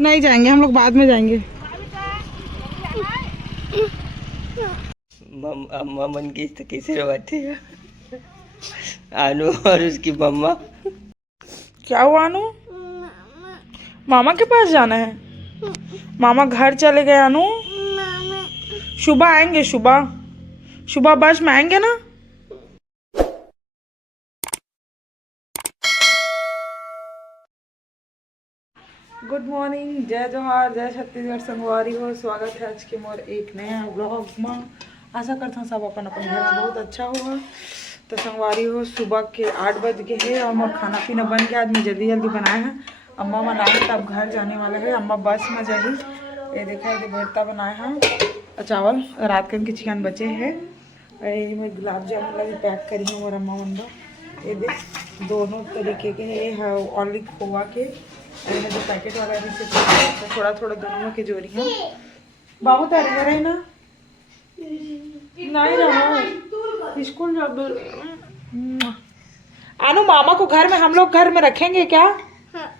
नहीं जाएंगे हम लोग, बाद में जाएंगे। अम्मा मन की तो कैसे रवाती है आनू और उसकी मम्मा। क्या हुआ अनु? मामा के पास जाना है? मामा घर चले गए अनु। सुबह आएंगे, सुबह सुबह बस में आएंगे ना। गुड मॉर्निंग, जय जोहार, जय छत्तीसगढ़ संगवारी हो। स्वागत है आज के मोर एक नया ब्लॉग में। आशा करता हूँ सब अपन अपन घर में बहुत अच्छा होगा। तो संगवारी हो, सुबह के 8 बज गए हैं और मोर खाना पीना बन गया। आज मैं जल्दी जल्दी बनाया है। अम्मा बनाए तब घर जाने वाला है। अम्मा बस में जाही। ये देखा है, भरता बनाए हैं चावल, रात के चिकन बचे हैं। मैं गुलाब जामुन लगी पैक करी हूँ और अम्मा मन ये देख दोनों तरीके के है ऑनली खोआ के जो पैकेट वाला है, थोड़ा थोड़ा दोनों के जोड़ी है। बाबू तो रहे ना नहीं रहा स्कूल। आनू मामा को घर में, हम लोग घर में रखेंगे क्या? हाँ।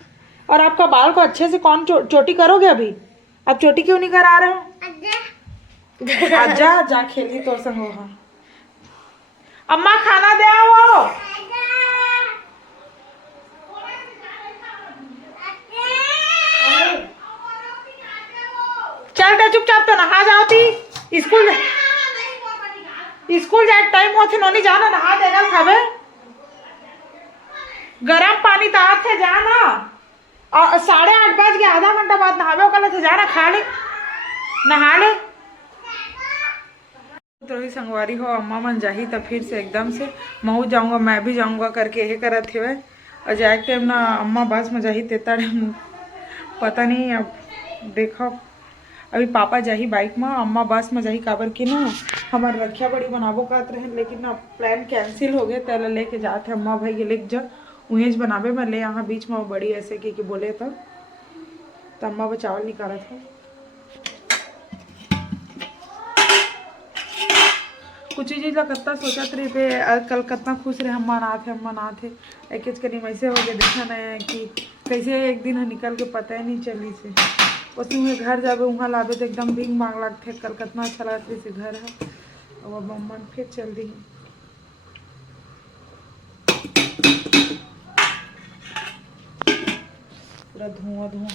और आपका बाल को अच्छे से कौन चोटी करोगे अभी? आप चोटी क्यों नहीं करा रहे हो? आजा जा खेली तो संग हो। हाँ अम्मा खाना दे आओ। चल तो चुपचाप तो नहा जाओ थी। स्कूल जाए टाइम होते नोनी जाना नहा देना खावे। गरम पानी तो आते जाना और 8:30 बज गया, आधा घंटा बाद नहावे कल थे जाना, खा ले नहा ले। तो ही संगवारी हो, अम्मा मन जाही तो फिर से एकदम से मैं जाऊंगा, मैं भी जाऊंगा करके यही करत थे। और जाए टाइम ना अम्मा बस में जाही तेता पता नहीं। अब देखो अभी पापा जाही बाइक में, अम्मा बस में जाही। काबर की ना हमारे रखिया बड़ी बनाबो कहत रहे, लेकिन ना प्लान कैंसिल हो गया। तेल लेके जाते अम्मा भाई के लेके जा उहेज बनाबे में ले यहाँ बीच में बड़ी ऐसे कि बोले तो अम्मा वो चावल निकाला था। कुछ चीज़ कत्ता सोचत रहे पे कल कितना खुश रहे, हम ना थे एक करीब वैसे हो गए। देखा नहीं कि कैसे एक दिन निकल के पता ही नहीं चली से। उसी में घर जाबे वहाँ लाबे तो एकदम भींग मांग लगते। कल कितना अच्छा लगते से घर है और मम्मा फिर चल दी। पूरा धुआं धुआं।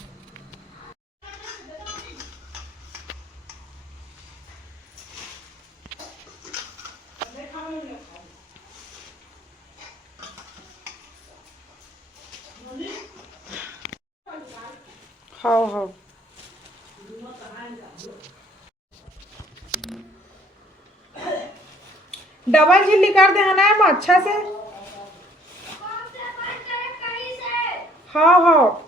हाँ हाँ डबल झिल्ली कर दे ना अच्छा से। हाँ हाँ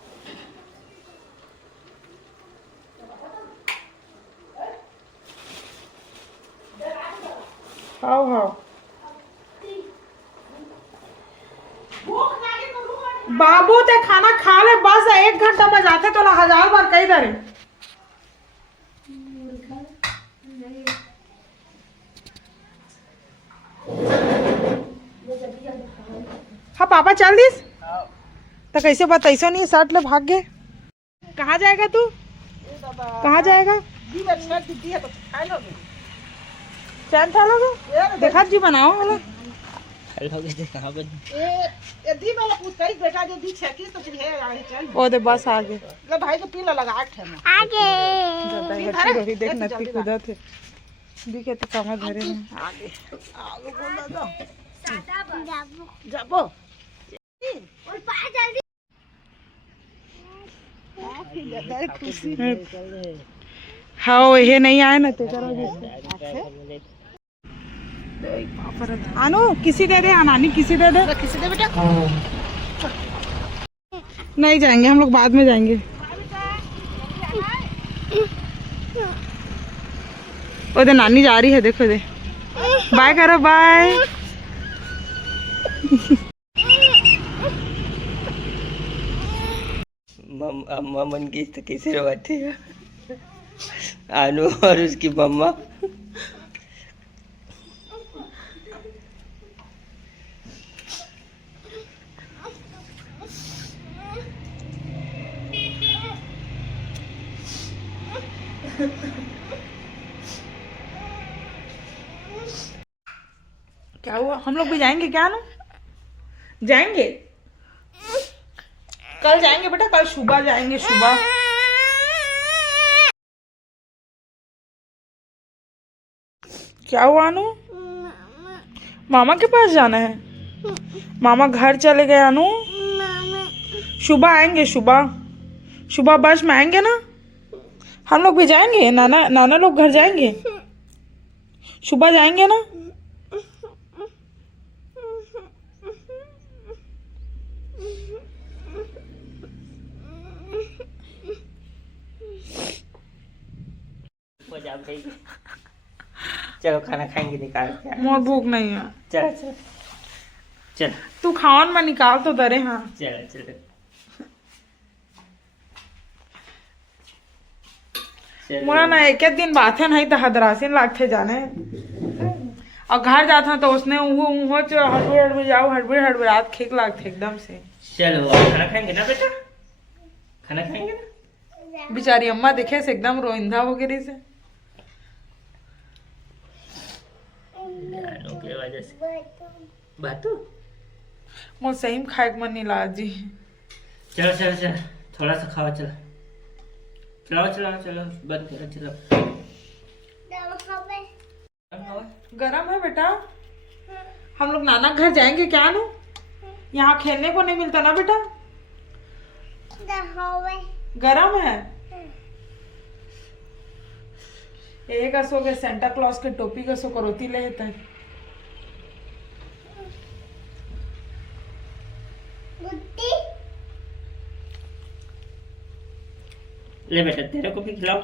हाँ हाँ बाबू ते खाना खा ले, बस 1 घंटा में जाते तो 1000 बार कही दरे। हाँ पापा चल दिस तो कैसे बताइसो नहीं शर्ट ले भाग गए। कहाँ जाएगा तू? कहाँ जाएगा? चैन था लोगे देखा जी बनाओ वाला ओ दे बस आगे भाई को पीला लगा आगे देख नती खुदा थे दिखे तो कमर धरे में आगे आगे बोल दो जाबो और पा जल्दी हाँ ये नहीं आए ना ते करो आनू किसी दे दे, नानी किसी दे दे, किसी दे बेटा। नहीं जाएंगे हम लोग, बाद में जाएंगे। ओ दे नानी जा रही है, देखो दे बाय करो बाय। अम्मा मन की तो कैसे रवाती है आनू और उसकी मम्मा। क्या हुआ? हम लोग भी जाएंगे क्या ना? जाएंगे कल, जाएंगे बेटा, कल सुबह जाएंगे, सुबह। क्या हुआ अनु? मामा के पास जाना है? मामा घर चले गए अनु। सुबह आएंगे, सुबह सुबह बस में आएंगे ना। हम लोग भी जाएंगे, नाना नाना लोग घर जाएंगे, सुबह जाएंगे ना। मजा आएगी। चलो खाना खाएंगे, निकाल के। मोर भूख नहीं है। चल चल चल तू खावन में निकाल तो दरे। हाँ चलो चलो मोरा ना एक दिन बात है नहीं तो हदरासिन लागते जाने। और घर जाता तो उसने हड़बड़ जाओ, हड़बड़ रात खेक लागते एकदम से। चलो खाना खाएंगे ना बेटा, खाना खाएंगे ना। बेचारी अम्मा देखे से एकदम रोइंदा हो गई से। जानू के वजह से बातू। मोर सही में खाए मन नहीं ला जी। चलो चलो चलो थोड़ा सा खाओ, चलो चलो चलो चलो बंद करो, चलो। गरम है बेटा। हम लोग नाना घर जाएंगे क्या नु? यहाँ खेलने को नहीं मिलता ना बेटा। गरम है। एक असो के सेंटा क्लॉज के टोपी कसो करोती ले है। ले बेटा तेरे को भी खिलाओ।